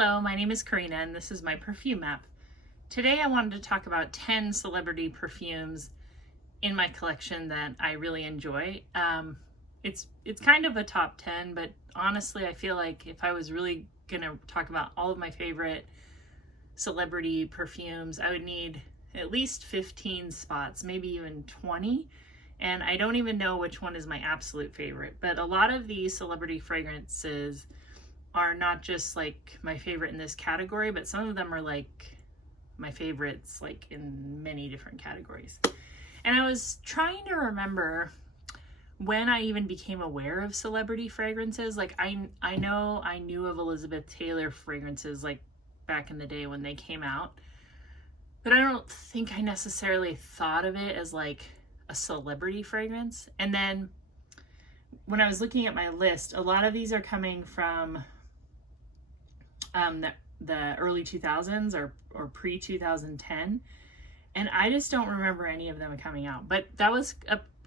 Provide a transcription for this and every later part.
Hello, my name is Karina and this is my perfume app. Today I wanted to talk about 10 celebrity perfumes in my collection that I really enjoy. It's kind of a top 10, but honestly I feel like if I was really gonna talk about all of my favorite celebrity perfumes, I would need at least 15 spots, maybe even 20. And I don't even know which one is my absolute favorite, but a lot of these celebrity fragrances are not just like my favorite in this category, but some of them are like my favorites like in many different categories. And I was trying to remember when I even became aware of celebrity fragrances. Like I know I knew of Elizabeth Taylor fragrances like back in the day when they came out, but I don't think I necessarily thought of it as like a celebrity fragrance. And then when I was looking at my list, a lot of these are coming from the early 2000s or pre-2010, and I just don't remember any of them coming out. But that was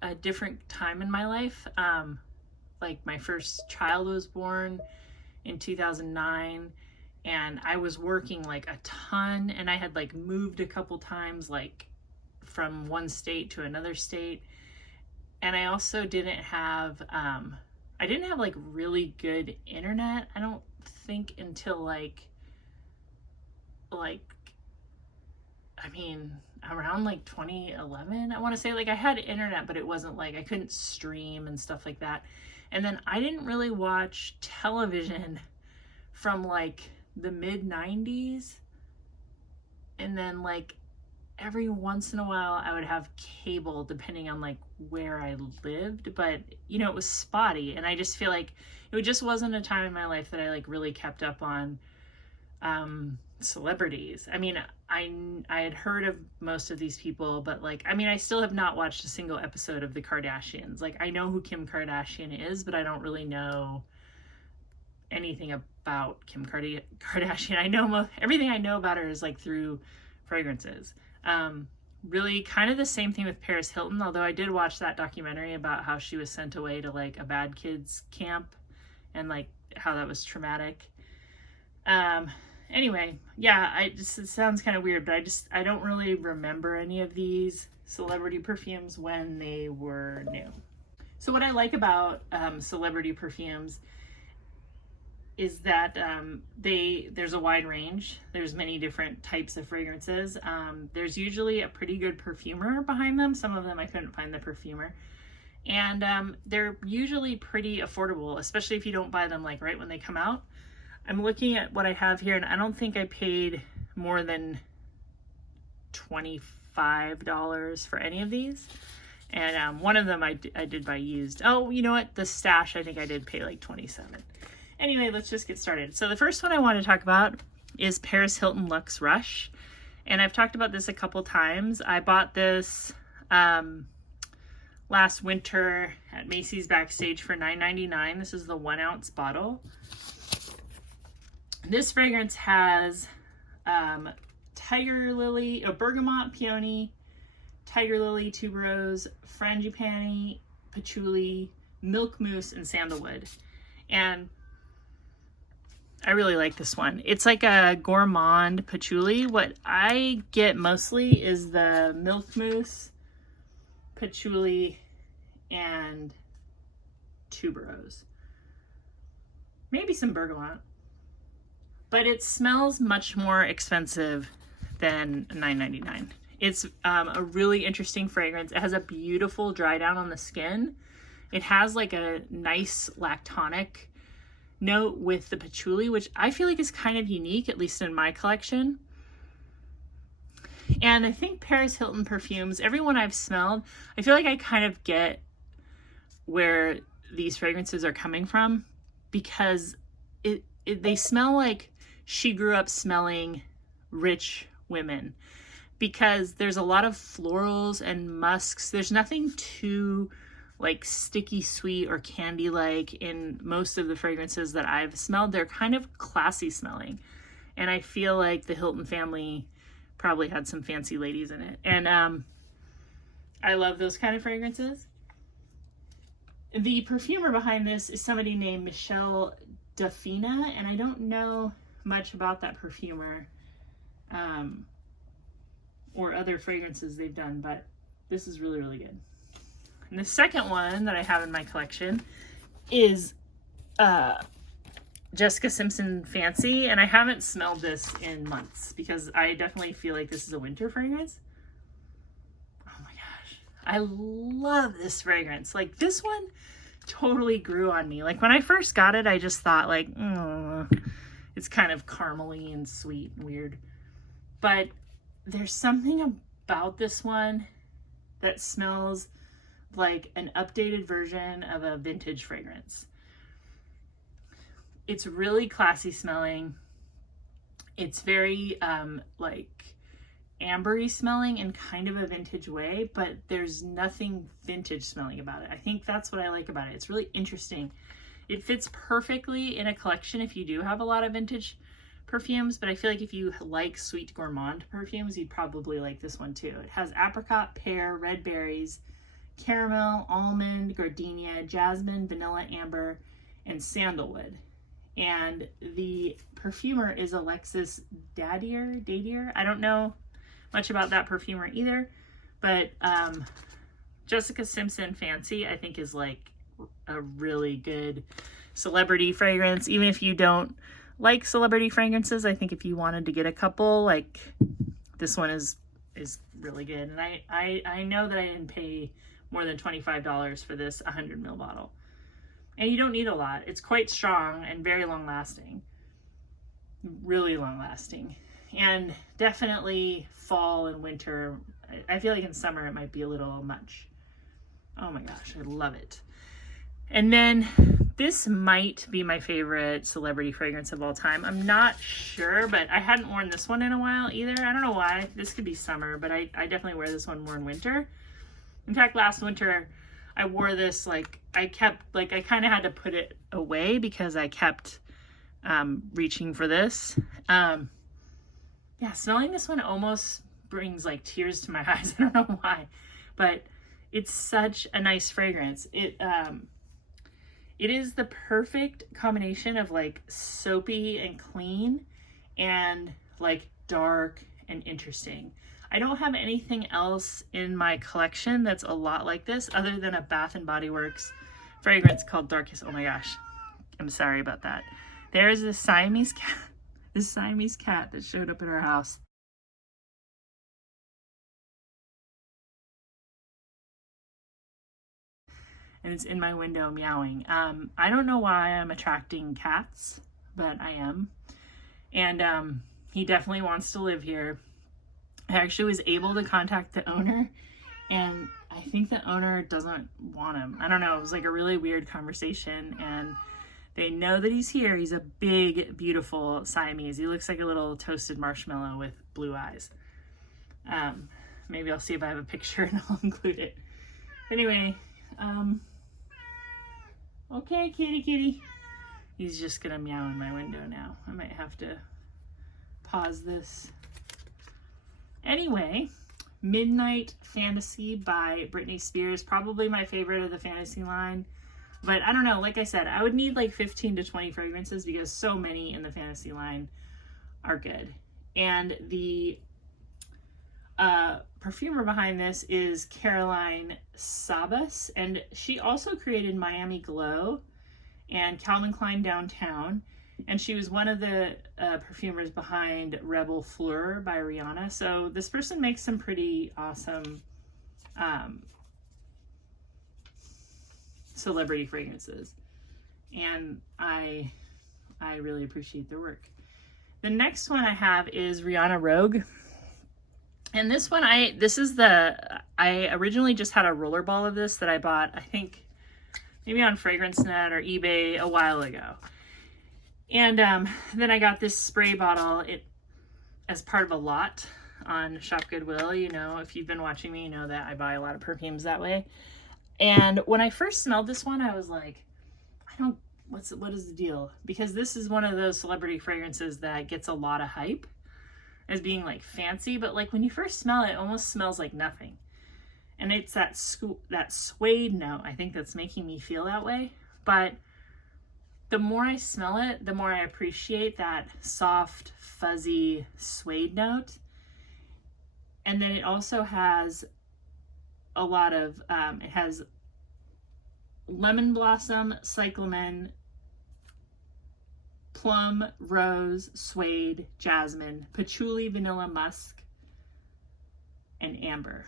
a different time in my life. Like my first child was born in 2009, and I was working like a ton, and I had like moved a couple times like from one state to another state, and I also didn't have like really good internet, I don't think, until like I mean around like 2011, I want to say. Like I had internet, but it wasn't like I couldn't stream and stuff like that. And then I didn't really watch television from like the mid 90s, and then like every once in a while I would have cable depending on like where I lived, but you know, it was spotty, and I just feel like it just wasn't a time in my life that I like really kept up on celebrities. I mean, I had heard of most of these people, but like, I mean, I still have not watched a single episode of the Kardashians. Like I know who Kim Kardashian is, but I don't really know anything about Kim Kardashian. I know everything I know about her is like through fragrances. Really kind of the same thing with Paris Hilton, although I did watch that documentary about how she was sent away to like a bad kids camp and like how that was traumatic. Anyway, yeah, it sounds kind of weird, but I don't really remember any of these celebrity perfumes when they were new. So what I like about celebrity perfumes is that there's a wide range. There's many different types of fragrances. There's usually a pretty good perfumer behind them. Some of them I couldn't find the perfumer. And they're usually pretty affordable, especially if you don't buy them like right when they come out. I'm looking at what I have here, and I don't think I paid more than $25 for any of these. And one of them I did buy used. Oh, you know what? The stash, I think I did pay like $27. Anyway, let's just get started. So the first one I want to talk about is Paris Hilton Luxe Rush. And I've talked about this a couple times. I bought this last winter at Macy's Backstage for $9.99. This is the 1 ounce bottle. This fragrance has tiger lily, bergamot, peony, tiger lily, tuberose, frangipani, patchouli, milk mousse, and sandalwood. And I really like this one. It's like a gourmand patchouli. What I get mostly is the milk mousse, patchouli, and tuberose. Maybe some bergamot. But it smells much more expensive than $9.99. It's a really interesting fragrance. It has a beautiful dry down on the skin. It has like a nice lactonic note with the patchouli, which I feel like is kind of unique, at least in my collection. And I think Paris Hilton perfumes, everyone I've smelled, I feel like I kind of get where these fragrances are coming from, because they smell like she grew up smelling rich women, because there's a lot of florals and musks. There's nothing too like sticky sweet or candy like in most of the fragrances that I've smelled. They're kind of classy smelling, and I feel like the Hilton family probably had some fancy ladies in it, and I love those kind of fragrances. The perfumer behind this is somebody named Michelle Dafina, and I don't know much about that perfumer or other fragrances they've done, but this is really, really good. And the second one that I have in my collection is Jessica Simpson Fancy, and I haven't smelled this in months because I definitely feel like this is a winter fragrance. Oh my gosh, I love this fragrance. Like, this one totally grew on me. Like, when I first got it, I just thought like, it's kind of caramely and sweet and weird. But there's something about this one that smells like an updated version of a vintage fragrance. It's really classy smelling. It's very like ambery smelling in kind of a vintage way, but there's nothing vintage smelling about it. I think that's what I like about it. It's really interesting. It fits perfectly in a collection if you do have a lot of vintage perfumes, but I feel like if you like sweet gourmand perfumes, you'd probably like this one too. It has apricot, pear, red berries, caramel, almond, gardenia, jasmine, vanilla, amber, and sandalwood. And the perfumer is Alexis Dadier. I don't know much about that perfumer either, but Jessica Simpson Fancy I think is like a really good celebrity fragrance. Even if you don't like celebrity fragrances, I think if you wanted to get a couple, like, this one is really good. And I know that I didn't pay more than $25 for this 100 ml bottle. And you don't need a lot. It's quite strong and very long lasting. Really long lasting. And definitely fall and winter. I feel like in summer it might be a little much. Oh my gosh, I love it. And then this might be my favorite celebrity fragrance of all time. I'm not sure, but I hadn't worn this one in a while either. I don't know why. This could be summer, but I definitely wear this one more in winter. In fact, last winter I wore this, like, I kind of had to put it away because I kept reaching for this. Yeah, smelling this one almost brings like tears to my eyes. I don't know why, but it's such a nice fragrance. It is the perfect combination of like soapy and clean and like dark and interesting. I don't have anything else in my collection that's a lot like this other than a Bath and Body Works fragrance called Darkest. Oh my gosh, I'm sorry about that. There's this Siamese cat that showed up at our house. And it's in my window meowing. I don't know why I'm attracting cats, but I am. And he definitely wants to live here. I actually was able to contact the owner, and I think the owner doesn't want him. I don't know. It was like a really weird conversation, and they know that he's here. He's a big, beautiful Siamese. He looks like a little toasted marshmallow with blue eyes. Maybe I'll see if I have a picture and I'll include it. Anyway, okay, kitty. He's just gonna meow in my window now. I might have to pause this. Anyway, Midnight Fantasy by Britney Spears, probably my favorite of the Fantasy line. But I don't know, like I said, I would need like 15 to 20 fragrances because so many in the Fantasy line are good. And the perfumer behind this is Caroline Sabas, and she also created Miami Glow and Calvin Klein Downtown, and she was one of the perfumers behind Rebel Fleur by Rihanna. So this person makes some pretty awesome celebrity fragrances, and I really appreciate their work. The next one I have is Rihanna Rogue. And this one, I originally just had a roller ball of this that I bought, I think, maybe on FragranceNet or eBay a while ago. And then I got this spray bottle as part of a lot on Shop Goodwill. You know, if you've been watching me, you know that I buy a lot of perfumes that way. And when I first smelled this one, I was like, what is the deal? Because this is one of those celebrity fragrances that gets a lot of hype as being like fancy, but like when you first smell it, it almost smells like nothing. And it's that suede note, I think, that's making me feel that way. But the more I smell it, the more I appreciate that soft, fuzzy suede note. And then it also has a lot of, it has lemon blossom, cyclamen, plum, rose, suede, jasmine, patchouli, vanilla, musk, and amber.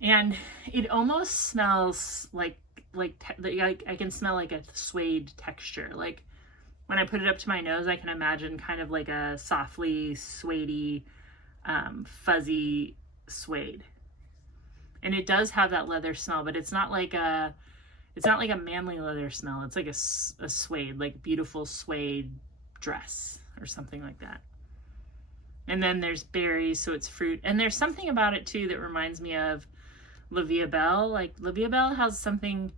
And it almost smells like I can smell like a suede texture. Like when I put it up to my nose, I can imagine kind of like a softly suedey, fuzzy suede. And it does have that leather smell, but it's not like a manly leather smell. It's like a suede, like beautiful suede dress or something like that. And then there's berries, so it's fruit. And there's something about it too that reminds me of La Vie Belle. Like La Vie Belle has something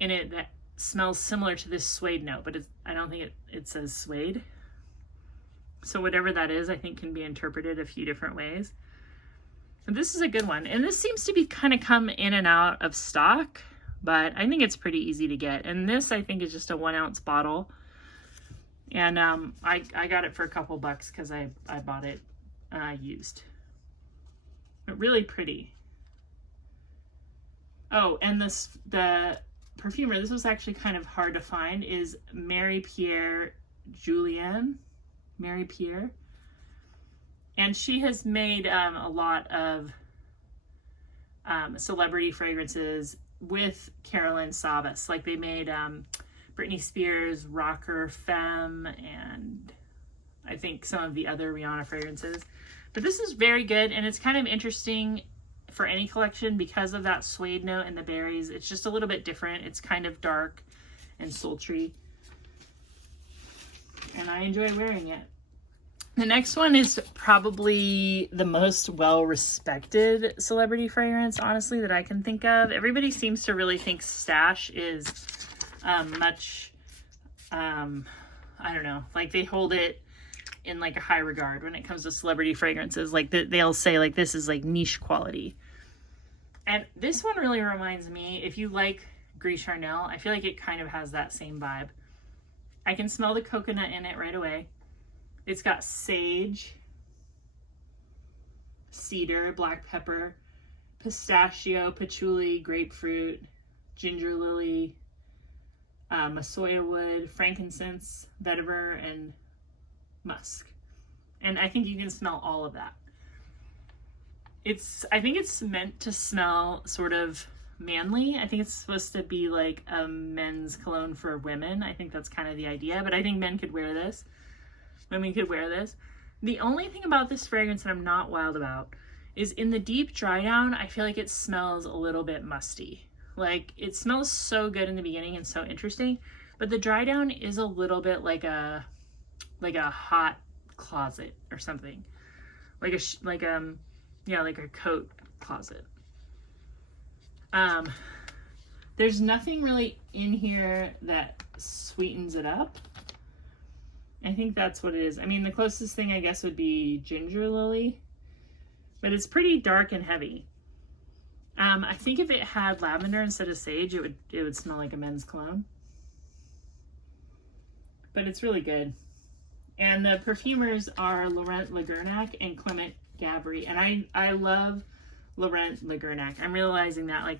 in it that smells similar to this suede note, but I don't think it says suede. So whatever that is, I think can be interpreted a few different ways. And this is a good one. And this seems to be kind of come in and out of stock, but I think it's pretty easy to get. And this, I think, is just a 1 ounce bottle. And I got it for a couple bucks because I bought it used. But really pretty. Oh, and the perfumer, this was actually kind of hard to find, is Mary Pierre Julienne. Mary Pierre. And she has made a lot of celebrity fragrances with Carolyn Sabas. Like they made Britney Spears, Rocker Femme, and I think some of the other Rihanna fragrances. But this is very good, and it's kind of interesting for any collection because of that suede note and the berries. It's just a little bit different. It's kind of dark and sultry, and I enjoy wearing it. The next one is probably the most well-respected celebrity fragrance, honestly, that I can think of. Everybody seems to really think Stash is much, I don't know, like they hold it in like a high regard when it comes to celebrity fragrances. Like they'll say like this is like niche quality. And this one really reminds me, if you like Gris Charnel, I feel like it kind of has that same vibe. I can smell the coconut in it right away. It's got sage, cedar, black pepper, pistachio, patchouli, grapefruit, ginger lily, massoya wood, frankincense, vetiver, and musk. And I think you can smell all of that. I think it's meant to smell sort of manly. I think it's supposed to be like a men's cologne for women. I think that's kind of the idea, but I think men could wear this. Women could wear this. The only thing about this fragrance that I'm not wild about is in the deep dry down, I feel like it smells a little bit musty. Like it smells so good in the beginning and so interesting, but the dry down is a little bit like a hot closet or something. Like a coat closet. There's nothing really in here that sweetens it up. I think that's what it is. I mean, the closest thing I guess would be ginger lily, but it's pretty dark and heavy. I think if it had lavender instead of sage, it would smell like a men's cologne. But it's really good. And the perfumers are Laurent Lagernac and Clement Gavry. And I love Laurent Lagernac. I'm realizing that like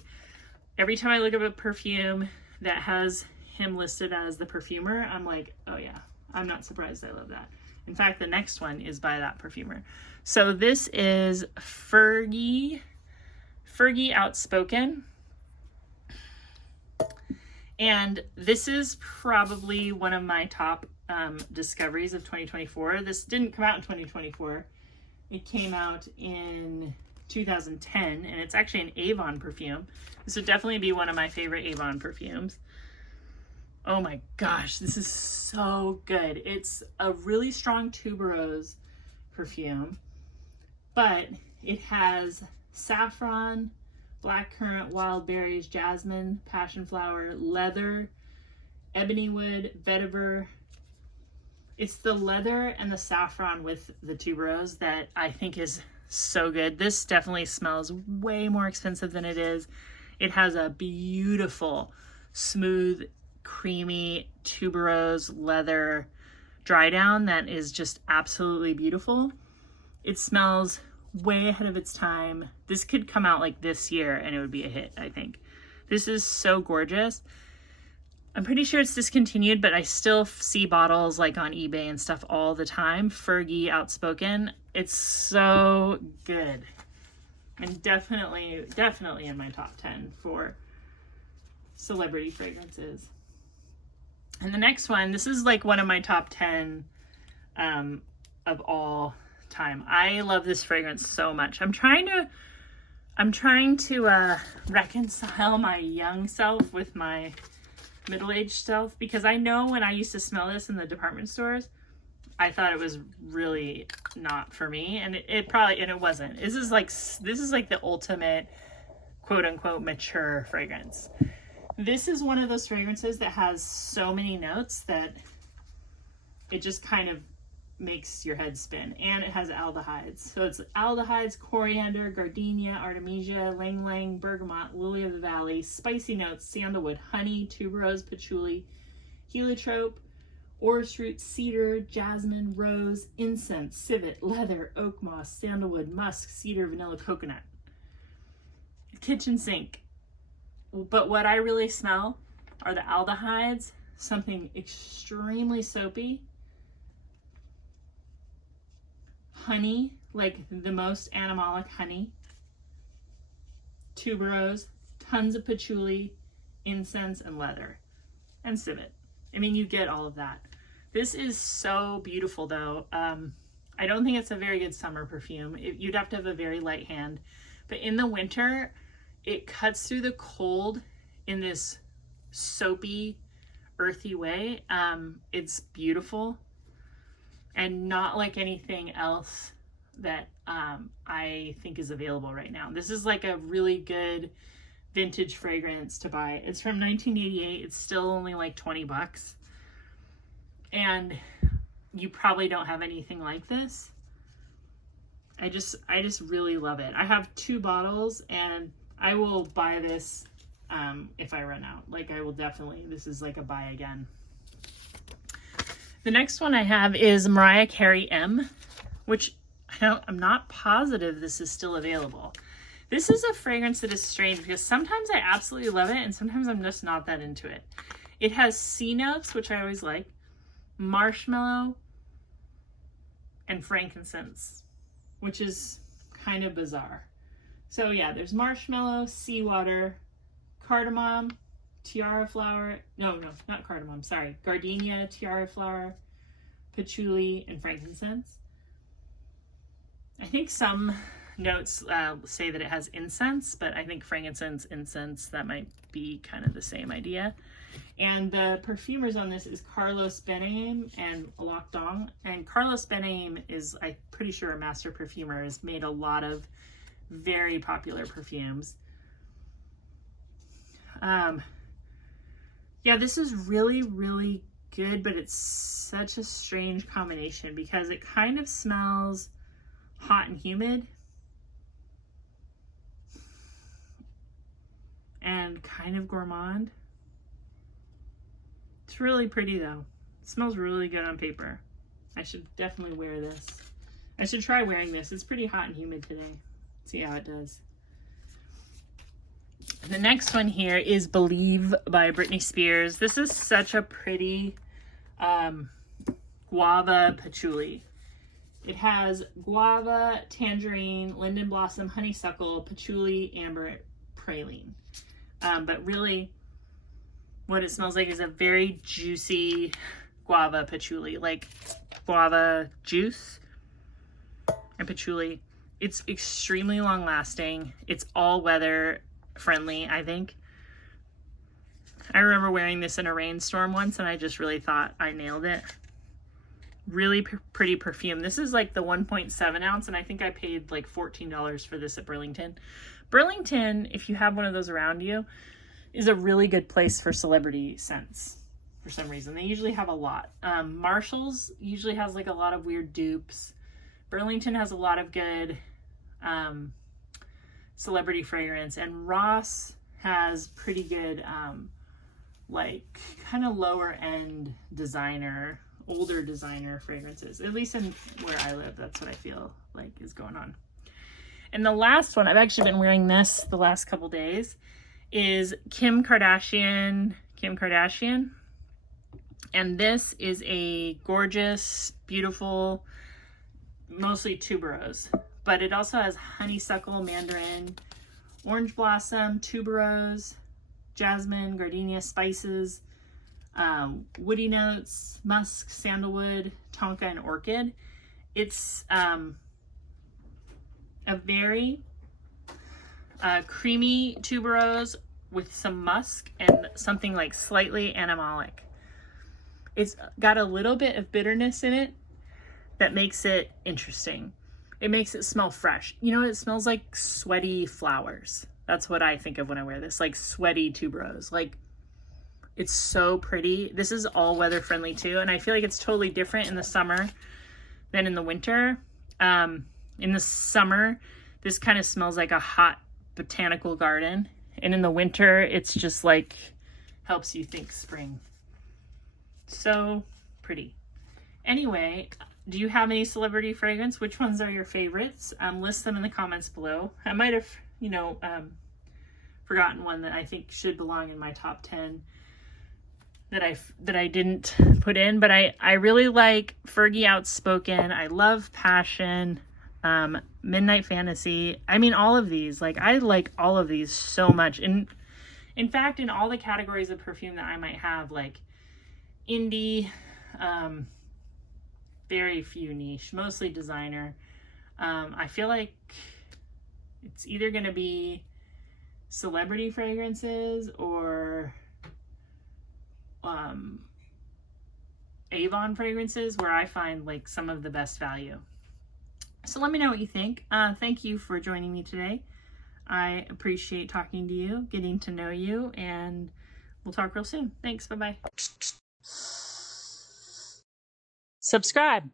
every time I look at a perfume that has him listed as the perfumer, I'm like, oh yeah, I'm not surprised. I love that. In fact, the next one is by that perfumer. So this is Fergie Outspoken. And this is probably one of my top discoveries of 2024. This didn't come out in 2024. It came out in 2010, and it's actually an Avon perfume. This would definitely be one of my favorite Avon perfumes. Oh my gosh, this is so good. It's a really strong tuberose perfume, but it has saffron, blackcurrant, wild berries, jasmine, passion flower, leather, ebony wood, vetiver. It's the leather and the saffron with the tuberose that I think is so good. This definitely smells way more expensive than it is. It has a beautiful, smooth, creamy tuberose leather dry down that is just absolutely beautiful. It smells way ahead of its time. This could come out like this year and it would be a hit, I think. This is so gorgeous. I'm pretty sure it's discontinued, but I still see bottles like on eBay and stuff all the time. Fergie Outspoken. It's so good. And definitely in my top 10 for celebrity fragrances. And the next one, this is like one of my top 10 of all time. I love this fragrance so much. I'm trying to reconcile my young self with my middle-aged self, because I know when I used to smell this in the department stores, I thought it was really not for me, and it wasn't. This is like the ultimate quote unquote mature fragrance. This is one of those fragrances that has so many notes that it just kind of makes your head spin. And it has aldehydes. So it's aldehydes, coriander, gardenia, artemisia, ylang ylang, bergamot, lily of the valley, spicy notes, sandalwood, honey, tuberose, patchouli, heliotrope, orris root, cedar, jasmine, rose, incense, civet, leather, oak moss, sandalwood, musk, cedar, vanilla, coconut. Kitchen sink. But what I really smell are the aldehydes, something extremely soapy, honey, like the most animalic honey, tuberose, tons of patchouli, incense, and leather, and civet. I mean, you get all of that. This is so beautiful, though. I don't think it's a very good summer perfume. You'd have to have a very light hand. But in the winter, it cuts through the cold in this soapy, earthy way. It's beautiful. And not like anything else that I think is available right now. This is like a really good vintage fragrance to buy. It's from 1988. It's still only like 20 bucks. And you probably don't have anything like this. I just really love it. I have 2 bottles and I will buy this if I run out. Like I will definitely, this is like a buy again. The next one I have is Mariah Carey M, which I'm not positive this is still available. This is a fragrance that is strange because sometimes I absolutely love it and sometimes I'm just not that into it. It has sea notes, which I always like, marshmallow, and frankincense, which is kind of bizarre. So yeah, there's marshmallow, seawater, cardamom, tiara flower, no, not cardamom, sorry, gardenia, tiara flower, patchouli, and frankincense. I think some notes say that it has incense, but I think frankincense, incense, that might be kind of the same idea. And the perfumers on this is Carlos Benaim and Loc Dong. And Carlos Benaim is, I'm pretty sure, a master perfumer, has made a lot of very popular perfumes. Yeah, this is really, really good, but it's such a strange combination because it kind of smells hot and humid and kind of gourmand. It's really pretty though. It smells really good on paper. I should definitely wear this. I should try wearing this. It's pretty hot and humid today. See how it does. The next one here is Believe by Britney Spears. This is such a pretty guava patchouli. It has guava, tangerine, linden blossom, honeysuckle, patchouli, amber, praline. But really what it smells like is a very juicy guava patchouli, like guava juice and patchouli. It's extremely long lasting. It's all weather friendly, I think. I remember wearing this in a rainstorm once and I just really thought I nailed it. Really pretty perfume. This is like the 1.7 ounce and I think I paid like $14 for this at Burlington. Burlington, if you have one of those around you, is a really good place for celebrity scents for some reason. They usually have a lot. Marshall's usually has like a lot of weird dupes. Burlington has a lot of good celebrity fragrance, and Ross has pretty good like kind of lower end designer, older designer fragrances. At least in where I live, that's what I feel like is going on. And the last one, I've actually been wearing this the last couple days, is Kim Kardashian. And this is a gorgeous, beautiful, mostly tuberose. But it also has honeysuckle, mandarin, orange blossom, tuberose, jasmine, gardenia, spices, woody notes, musk, sandalwood, tonka, and orchid. It's a very creamy tuberose with some musk and something like slightly animalic. It's got a little bit of bitterness in it that makes it interesting. It makes it smell fresh. You know, it smells like sweaty flowers. That's what I think of when I wear this, like sweaty tuberose. Like, it's so pretty. This is all weather friendly too, and I feel like it's totally different in the summer than in the winter. In the summer, this kind of smells like a hot botanical garden, and in the winter, it's just like helps you think spring. So pretty. Anyway, do you have any celebrity fragrance? Which ones are your favorites? List them in the comments below. I might have, forgotten one that I think should belong in my top 10 that I didn't put in, but I really like Fergie Outspoken. I love Passion, Midnight Fantasy. I mean, all of these, like, I like all of these so much. And in fact, in all the categories of perfume that I might have, like indie, very few niche, mostly designer. I feel like it's either going to be celebrity fragrances or Avon fragrances where I find like some of the best value. So let me know what you think. Thank you for joining me today. I appreciate talking to you, getting to know you, and we'll talk real soon. Thanks. Bye-bye. Subscribe.